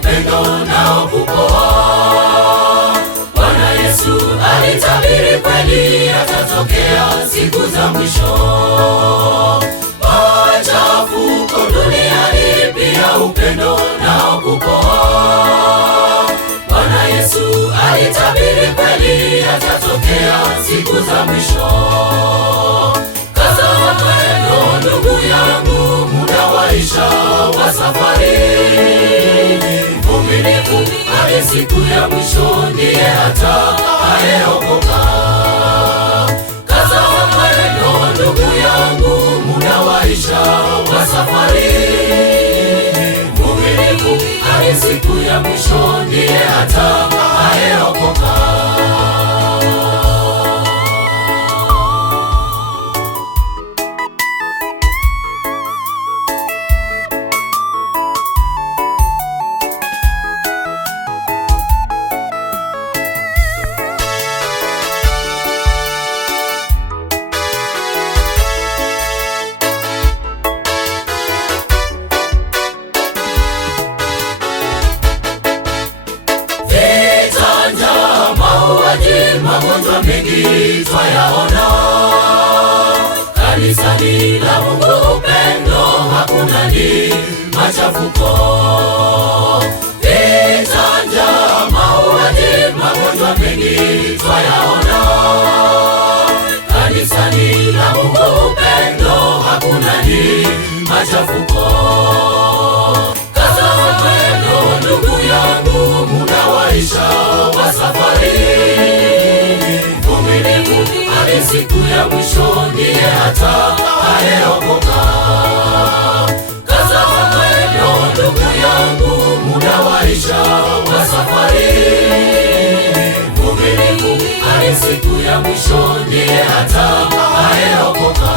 upendo na kupoa. Bwana Yesu alitabiri kweli atatokea siku za mwisho. Machafuko duniani, pia upendo na kupoa. Bwana Yesu alitabiri kweli atatokea siku za mwisho. Kaza mwendo ndugu yangu, muda waisha wa safari. Mvumilivu hadi siku ya mwisho, ndiye atakayeokoka. Kaza mwendo ndugu yangu, muda waisha wa safari. Mvumilivu hadi siku ya mwisho, ndiye atakayeokoka. Magonjwa mengi twayaona kanisani la Mungu, upendo hakuna, ni machafuko. Vita, njaa, mauaji, magonjwa mengi twayaona kanisani la Mungu, upendo hakuna, ni machafuko. Kaza mwendo ndugu yangu, muda waisha wa safari. Hadi siku ya mwisho, ndiye atakayeokoka. Kaza mwendo ndugu yangu, muda waisha wa safari. Mvumilivu hadi siku ya mwisho, ndiye atakayeokoka.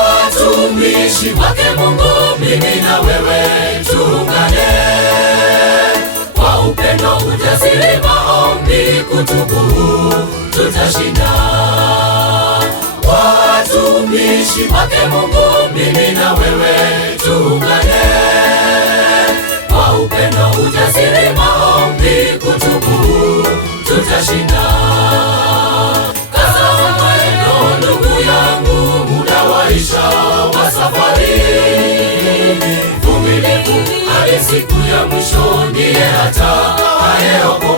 Watumishi wake Mungu, mimi na wewe tuungane kwa upendo, ujasiri, maombi, kutubu, tutashinda. Watumishi wake Mungu, mimi na wewe tuungane kwa upendo, ujasiri, maombi, kutubu, tutashinda. Kaza mwendo ndugu yangu, muda waisha wa safari. Vumilivu hadi siku ya mwisho, ndiye atakayeokoka.